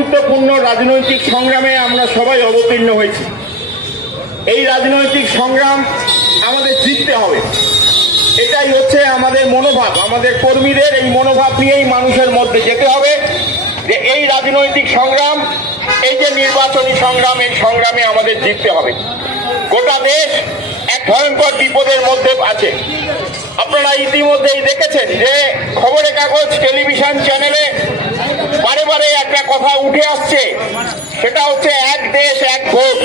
গুরুত্বপূর্ণ রাজনৈতিক সংগ্রামে আমরা সবাই অবতীর্ণ হয়েছি। এই রাজনৈতিক সংগ্রাম আমাদের জিততে হবে। এটাই হচ্ছে আমাদের মনোভাব। আমাদের কর্মীদের এই মনোভাব নিয়েই মানুষের মধ্যে যেতে হবে যে এই রাজনৈতিক সংগ্রাম, এই যে নির্বাচনী সংগ্রাম, এই সংগ্রামে আমাদের জিততে হবে। গোটা দেশ এক ভয়ঙ্কর বিপদের মধ্যে আছে। আপনারা ইতিমধ্যেই দেখেছেন যে খবরের কাগজ, টেলিভিশন চ্যানেলে বারে বারে একটা কথা উঠে আসছে। সেটা হচ্ছে এক দেশ, এক ভোট।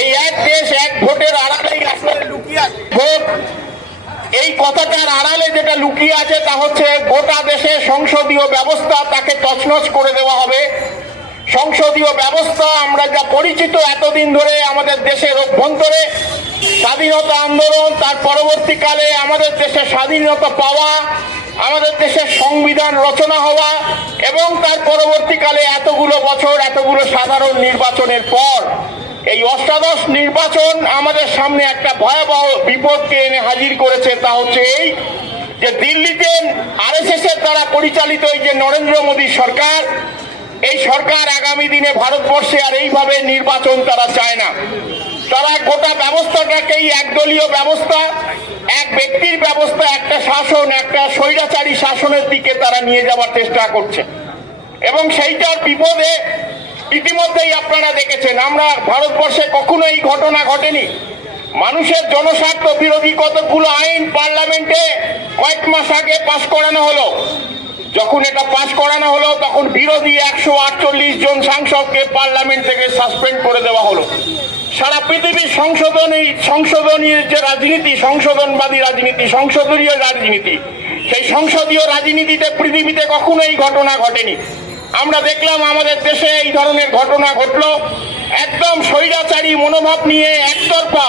এই এক দেশ, এক ভোটের আড়ালেই আসলে লুকিয়ে ভোট, এই কথাটার আড়ালে যেটা লুকিয়ে আছে তা হচ্ছে গোটা দেশের সংসদীয় ব্যবস্থা তাকে তছনছ করে দেওয়া হবে। সংসদীয় ব্যবস্থা আমরা যা পরিচিত এতদিন ধরে আমাদের দেশের অভ্যন্তরে স্বাধীনতা আন্দোলন, তার পরবর্তীকালে আমাদের দেশে স্বাধীনতা পাওয়া, আমাদের দেশের সংবিধান রচনা হওয়া এবং তার পরবর্তীকালে এতগুলো বছর, এতগুলো সাধারণ নির্বাচনের পর এই অষ্টাদশ নির্বাচন আমাদের সামনে একটা ভয়াবহ বিপদকে এনে হাজির করেছে। তা হচ্ছে এই যে দিল্লিতে আরএসএস এর দ্বারা পরিচালিত এই যে নরেন্দ্র মোদী সরকার, এই সরকার আগামী দিনে ভারতবর্ষে আর এইভাবে নির্বাচন তারা চায় না। তারা গোটা ব্যবস্থাটাকেই একদলীয় ব্যবস্থা, এক ব্যক্তির ব্যবস্থা, একটা শাসন, একটা স্বৈরাচারী শাসনের দিকে তারা নিয়ে যাওয়ার চেষ্টা করছে। এবং সেইটার বিপদে ইতিমধ্যেই আপনারা দেখেছেন, আমরা ভারতবর্ষে কখনো এই ঘটনা ঘটেনি। মানুষের জনস্বার্থ বিরোধী কতগুলো আইন পার্লামেন্টে কয়েক মাস আগে পাশ করানো হলো। যখন এটা পাশ করানো হলো, তখন বিরোধী একশো আটচল্লিশ জন সাংসদকে পার্লামেন্ট থেকে সাসপেন্ড করে দেওয়া হলো। সারা পৃথিবীর সংশোধনী সংশোধনীর যে রাজনীতি, সংশোধনবাদী রাজনীতি সংসদীয় রাজনীতি, সেই সংসদীয় রাজনীতিতে পৃথিবীতে কখনো এই ঘটনা ঘটেনি। আমরা দেখলাম আমাদের দেশে এই ধরনের ঘটনা ঘটলো। একদম স্বৈরাচারী মনোভাব নিয়ে একতরফা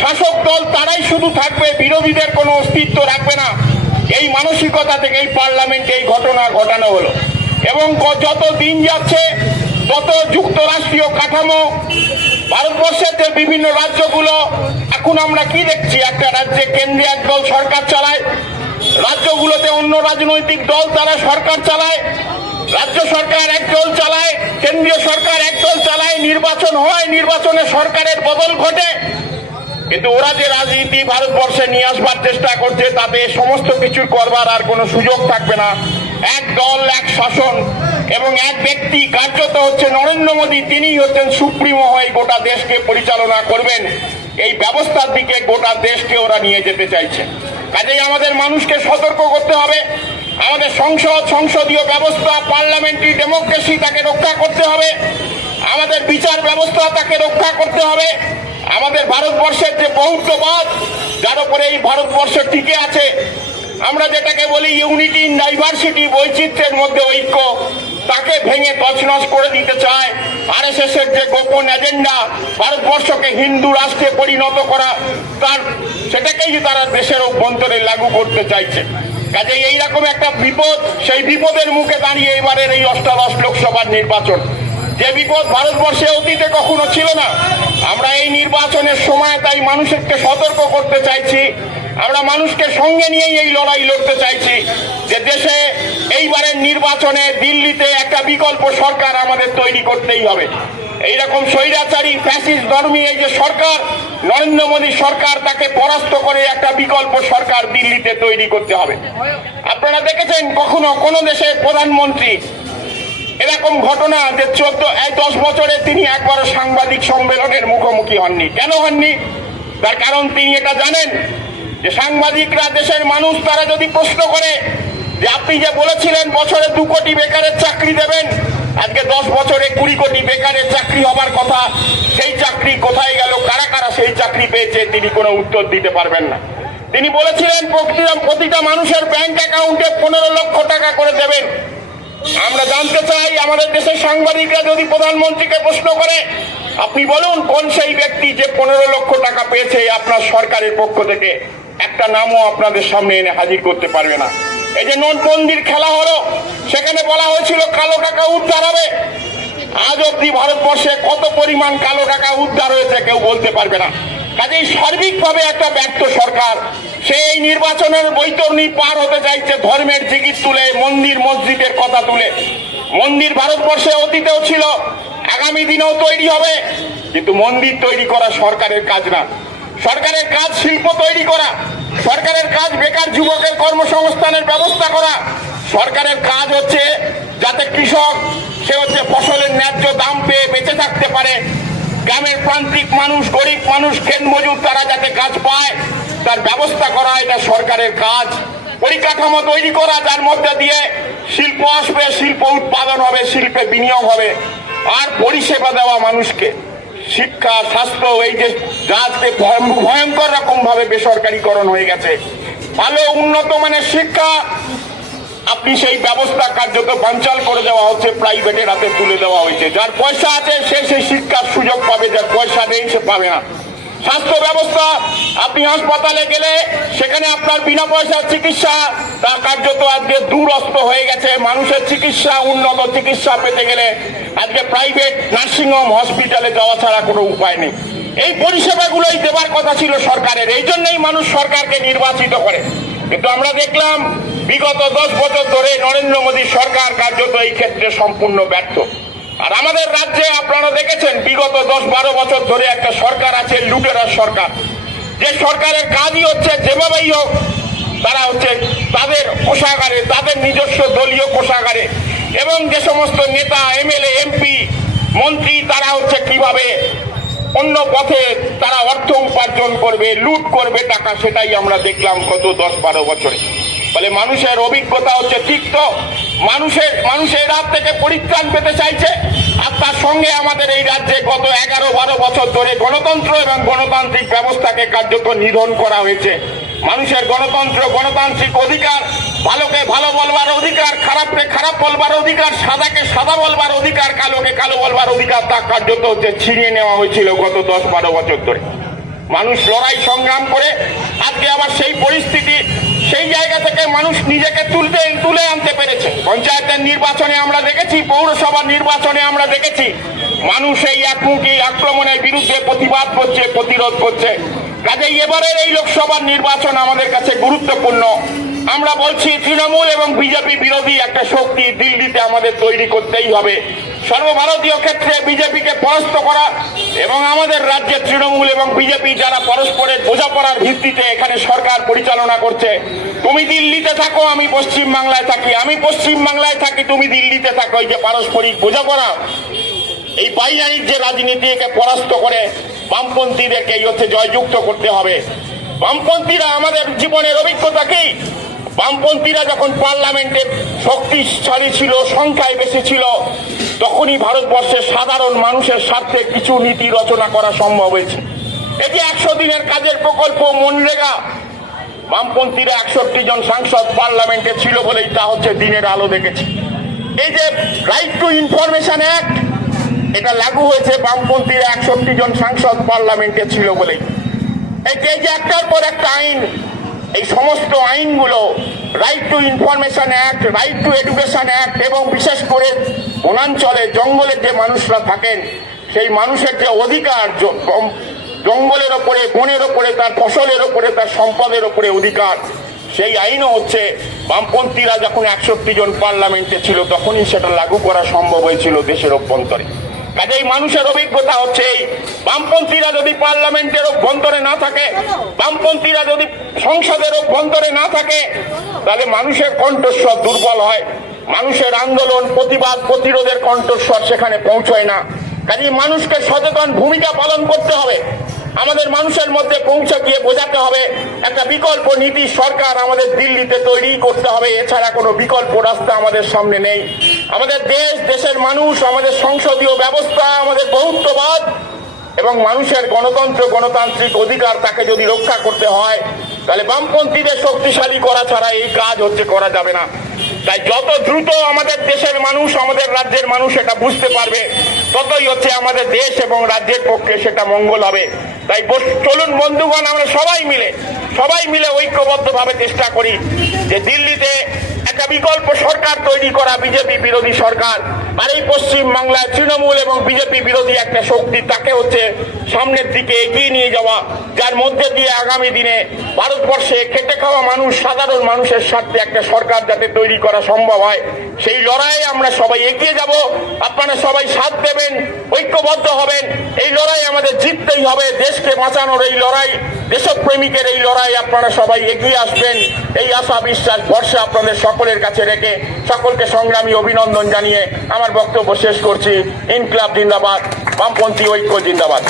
শাসক দল তারাই শুধু থাকবে, বিরোধীদের কোনো অস্তিত্ব রাখবে না। এই মানসিকতা থেকে এই পার্লামেন্টে এই ঘটনা ঘটানো হলো। এবং যত দিন যাচ্ছে তত যুক্তরাষ্ট্রীয় কাঠামো, ভারতবর্ষের যে বিভিন্ন রাজ্যগুলো, এখন আমরা কি দেখছি? একটা রাজ্যে কেন্দ্রে এক দল সরকার চালায়, রাজ্যগুলোতে অন্য রাজনৈতিক দল তারা সরকার চালায়, রাজ্য সরকার এক দল চালায়, কেন্দ্রীয় সরকার এক দল চালায়, নির্বাচন হয়, নির্বাচনে সরকারের বদল ঘটে। কিন্তু ওরা যে রাজনীতি ভারতবর্ষে নিয়ে আসবার চেষ্টা করছে, তাতে সমস্ত কিছু করবার আর কোনো সুযোগ থাকবে না। এক দল, এক শাসন এবং এক ব্যক্তি কার্যত হচ্ছে নরেন্দ্র মোদী, তিনিই হচ্ছেন সুপ্রিমো হয়ে গোটা দেশকে পরিচালনা করবেন। এই ব্যবস্থার দিকে গোটা দেশকে ওরা নিয়ে যেতে চাইছে। কাজেই আমাদের মানুষকে সতর্ক করতে হবে। আমাদের সংসদ, সংসদীয় ব্যবস্থা, পার্লামেন্টারি ডেমোক্রেসি তাকে রক্ষা করতে হবে। আমাদের বিচার ব্যবস্থা তাকে রক্ষা করতে হবে। আমাদের ভারতবর্ষের যে বহুত্ববাদ, যার উপরে এই ভারতবর্ষ টিকে আছে আমরা যেটাকে বলি ইউনিটি ইন ডাইভার্সিটি বৈচিত্র্যের মধ্যে ঐক্য, তাকে ভেঙে তছনছ করে দিতে চায় আর এস এর যে গোপন এজেন্ডা ভারতবর্ষকে হিন্দু রাষ্ট্রে পরিণত করা, তার সেটাকেই তারা দেশের অভ্যন্তরে লাগু করতে চাইছে। কাজে এইরকম একটা বিপদ, সেই বিপদের মুখে দাঁড়িয়ে এবারের এই অষ্টাদশ লোকসভার নির্বাচন। যে বিপদ ভারতবর্ষে অতীতে কখনো ছিল না, আমরা এই নির্বাচনের সময় তাই মানুষকে সতর্ক করতে চাইছি। আমরা মানুষকে সঙ্গে নিয়েই এই লড়াই লড়তে চাইছি যে দেশে এইবারের নির্বাচনে দিল্লিতে একটা বিকল্প সরকার আমাদের তৈরি করতেই হবে। এইরকম স্বৈরাচারী, ফ্যাসিস্ট ধর্মী এই যে সরকার, নরেন্দ্র মোদী সরকার তাকে পরাস্ত করে একটা বিকল্প সরকার দিল্লিতে তৈরি করতে হবে। আপনারা দেখেছেন কখনো কোন দেশের প্রধানমন্ত্রী এরকম ঘটনা যে চোদ্দ দশ বছরে তিনি একবারও সাংবাদিক সম্মেলনের মুখোমুখি হননি। কেন হননি? তার কারণ তিনি এটা জানেন। যে সাংবাদিকরা দেশের মানুষ, তারা যদি প্রশ্ন করে যে আপনি যে বলেছিলেন বছরে দু কোটি বেকারের চাকরি দেবেন, আজকে দশ বছরে কুড়ি কোটি বেকারের চাকরি হবার কথা, সেই চাকরি কোথায় গেল, কারা কারা সেই চাকরি পেয়েছে, তিনি কোনো উত্তর দিতে পারবেন না। তিনি বলেছিলেন, প্রতিটা মানুষের ব্যাংক অ্যাকাউন্টে পনেরো লক্ষ টাকা করে দেবেন। আমরা জানতে চাই, আমাদের দেশের সাংবাদিকরা যদি প্রধানমন্ত্রীকে প্রশ্ন করে, আপনি বলুন, কোন সেই ব্যক্তি যে পনেরো লক্ষ টাকা পেয়েছে আপনার সরকারের পক্ষ থেকে? একটা নামও আপনাদের সামনে এনে হাজির করতে পারবে না। এই যে নোটবন্দির খেলা হলো, সেখানে বলা হয়েছিল কালো টাকা উদ্ধার হবে। আজ অব্দি ভারতবর্ষে কত পরিমাণ কালো টাকা উদ্ধার হয়েছে কেউ বলতে পারবে না। কাজেই সার্বিকভাবে একটা ব্যর্থ সরকার, সেই নির্বাচনের বৈতরণী পার হতে চাইছে ধর্মের জিগির তুলে, মন্দির মসজিদের কথা তুলে। মন্দির ভারতবর্ষে অতীতেও ছিল, আগামী দিনেও তৈরি হবে। কিন্তু মন্দির তৈরি করা সরকারের কাজ না। সরকারের কাজ শিল্প তৈরি করা, সরকারের কাজ বেকার যুবকের কর্মসংস্থানের ব্যবস্থা করা, সরকারের কাজ হচ্ছে যাতে কৃষক, সে হচ্ছে ফসলের ন্যায্য দাম পেয়ে বেঁচে থাকতে পারে। গ্রামের প্রান্তিক মানুষ, গরিব মানুষ খেন মজুর তারা যাতে কাজ পায়, তার ব্যবস্থা করা এটা সরকারের কাজ। পরিকাঠামো তৈরি করা, যার মধ্যে দিয়ে শিল্প আসবে, শিল্প উৎপাদন হবে, শিল্পে বিনিয়োগ হবে, আর পরিষেবা দেওয়া মানুষকে। শিক্ষা, স্বাস্থ্য, এই যে রাজ্যে ভয়ঙ্কর রকম ভাবে বেসরকারীকরণ হয়ে গেছে। ভালো, উন্নত মানের শিক্ষা, আপনি সেই ব্যবস্থা কার্যত বাঞ্চাল করে দেওয়া হচ্ছে প্রাইভেটের হাতে তুলে দেওয়া হয়েছে। যার পয়সা আছে, সে সেই শিক্ষার সুযোগ পাবে, যার পয়সা নেই, সে পাবে না। স্বাস্থ্য ব্যবস্থা, আপনি হাসপাতালে গেলে সেখানে আপনার বিনা পয়সার চিকিৎসা তা কার্যত আজকে দূরস্থ হয়ে গেছে। মানুষের চিকিৎসা, উন্নত চিকিৎসা পেতে গেলে আজকে প্রাইভেট নার্সিংহোম হসপিটালে যাওয়া ছাড়া কোনো উপায় নেই। এই পরিষেবাগুলোই দেবার কথা ছিল সরকারের, এই জন্যই মানুষ সরকারকে নির্বাচিত করে। কিন্তু আমরা দেখলাম, বিগত দশ বছর ধরে নরেন্দ্র মোদী সরকার কার্যত এই ক্ষেত্রে সম্পূর্ণ ব্যর্থ। আর আমাদের রাজ্যে আপনারা দেখেছেন, বিগত দশ বারো বছর ধরে একটা সরকার আছে লুটেরার সরকার। যে সরকারের কাজই হচ্ছে যেভাবেই হোক, তারা হচ্ছে তাদের কোষাগারে, তাদের নিজস্ব দলীয় কোষাগারে। এবং যে সমস্ত নেতা, এমএলএ, এমপি, মন্ত্রী, তারা হচ্ছে কীভাবে অন্য পথে তারা অর্থ উপার্জন করবে, লুট করবে টাকা, সেটাই আমরা দেখলাম গত দশ বারো বছরে। ফলে মানুষের অভিজ্ঞতা হচ্ছে তিক্ত। মানুষের মানুষের রাত থেকে পরিত্রাণ পেতে চাইছে। আর তার সঙ্গে আমাদের এই রাজ্যে গত এগারো বারো বছর ধরে গণতন্ত্র এবং গণতান্ত্রিক ব্যবস্থাকে কার্যত নিধন করা হয়েছে। মানুষের গণতন্ত্র, গণতান্ত্রিক অধিকার, ভালোকে ভালো বলবার অধিকার, খারাপকে খারাপ বলবার অধিকার, সাদাকে সাদা বলবার অধিকার, কালোকে কালো বলবার অধিকার, তা কার্যত হচ্ছে ছিনিয়ে নেওয়া হয়েছিল গত দশ বারো বছর ধরে। মানুষ লড়াই সংগ্রাম করে, আজকে আবার সেই পরিস্থিতি সেই জায়গা থেকে মানুষ নিজেকে তুলতে, তুলে আনতে পেরেছে। পঞ্চায়েতের নির্বাচনে আমরা দেখেছি, পৌরসভার নির্বাচনে আমরা দেখেছি, মানুষ এই একমুখী আক্রমণের বিরুদ্ধে প্রতিবাদ করছে, প্রতিরোধ করছে। কাজেই এবারের এই লোকসভার নির্বাচন আমাদের কাছে গুরুত্বপূর্ণ। আমরা বলছি, তৃণমূল এবং বিজেপি বিরোধী একটা শক্তি দিল্লিতে আমাদের তৈরি করতেই হবে। সর্বভারতীয় ক্ষেত্রে বিজেপিকে পরাস্ত করা এবং আমাদের রাজ্যে তৃণমূল এবং বিজেপি যারা পরস্পরের বোঝাপড়ার ভিত্তিতে এখানে সরকার পরিচালনা করছে, তুমি দিল্লিতে থাকো, আমি পশ্চিম বাংলায় থাকি। আমি পশ্চিম বাংলায় থাকি, তুমি দিল্লিতে থাকো। এই যে পারস্পরিক বোঝাপড়া, এই বাইনারিক যে রাজনীতি একে পরাস্ত করে বামপন্থীদেরকে এই হচ্ছে জয়যুক্ত করতে হবে। বামপন্থীরা আমাদের জীবনের অভিজ্ঞতা কি? বামপন্থীরা যখন পার্লামেন্টে শক্তিশালী ছিল, সংখ্যায় বেশি ছিল, তখনই ভারতবর্ষের সাধারণ মানুষের স্বার্থে কিছু নীতি রচনা করা সম্ভব হয়েছে। এটি একশো দিনের কাজের প্রকল্প, মনরেগা। বামপন্থীরা একষট্টি জন সাংসদ পার্লামেন্টে ছিল বলেই তা হচ্ছে দিনের আলো দেখেছে। এই যে রাইট টু ইনফরমেশন অ্যাক্ট এটা লাগু হয়েছে, বামপন্থীরা একষট্টি জন সাংসদ পার্লামেন্টে ছিল বলেই। এই যে একটার পর একটা আইন, এই সমস্ত আইনগুলো right to information act right to education act এবং বিশেষ করে বনাঞ্চলে জঙ্গলের যে মানুষরা থাকেন, সেই মানুষের যে অধিকার জঙ্গলের ওপরে, বনের ওপরে, তার ফসলের ওপরে, তার সম্পদের ওপরে অধিকার, সেই আইনও হচ্ছে, বামপন্থীরা যখন একষট্টি জন পার্লামেন্টে ছিল, তখনই সেটা লাগু করা সম্ভব হয়েছিল দেশের অভ্যন্তরে। কাজেই মানুষের অভিজ্ঞতা হচ্ছে এই। বামপন্থীরা যদি পার্লামেন্টের অভ্যন্তরে না থাকে, বামপন্থীরা যদি সংসদের অভ্যন্তরে না থাকে, তাহলে মানুষের কণ্ঠস্বর দুর্বল হয়। মানুষের আন্দোলন, প্রতিবাদ, প্রতিরোধের কণ্ঠস্বর সেখানে পৌঁছয় না। কাজে মানুষকে সচেতন ভূমিকা পালন করতে হবে। আমাদের মানুষের মধ্যে পৌঁছে গিয়ে বোঝাতে হবে। একটা বিকল্প নীতি সরকার আমাদের দিল্লিতে তৈরি করতে হবে। এছাড়া কোনো বিকল্প রাস্তা আমাদের সামনে নেই। আমাদের দেশ, দেশের মানুষ, আমাদের সংসদীয় ব্যবস্থা আমাদের বহুত্ববাদ এবং মানুষের গণতন্ত্র, গণতান্ত্রিক অধিকার তাকে যদি রক্ষা করতে হয়, তাহলে বামপন্থীদের শক্তিশালী করা ছাড়া এই কাজ হচ্ছে, করা যাবে না। তাই যত দ্রুত আমাদের দেশের মানুষ, আমাদের রাজ্যের মানুষ এটা বুঝতে পারবে, ততই হচ্ছে আমাদের দেশ এবং রাজ্যের পক্ষে সেটা মঙ্গল হবে। তাই চলুন বন্ধুগণ, আমরা সবাই মিলে সবাই মিলে ঐক্যবদ্ধভাবে চেষ্টা করি যে দিল্লিতে একটা বিকল্প সরকার তৈরি করা, বিজেপি বিরোধী সরকার। আর এই পশ্চিমবাংলায় তৃণমূল এবং বিজেপি বিরোধী একটা শক্তি, তাকে হচ্ছে সামনের দিকে এগিয়ে নিয়ে যাওয়া, যার মধ্যে দিয়ে আগামী দিনে ভারতবর্ষে খেটে খাওয়া মানুষ, সাধারণ মানুষের স্বার্থে একটা সরকার যাতে তৈরি করা সম্ভব হয়, সেই লড়াইয়ে আমরা সবাই এগিয়ে যাব। আপনারা সবাই সাথ দেবেন, ঐক্যবদ্ধ হবেন। এই লড়াই আমাদের জিততেই হবে, দেশকে বাঁচানোর এই লড়াই, দেশপ্রেমিকের এই লড়াই আপনারা সবাই এগিয়ে আসবেন। এই আশা, বিশ্বাস, ভরসা আপনাদের সকলের কাছে রেখে সকলকে সংগ্রামী অভিনন্দন জানিয়ে আমার বক্তব্য শেষ করছি। ইনকলাব জিন্দাবাদ, বামপন্থী ঐক্য জিন্দাবাদ।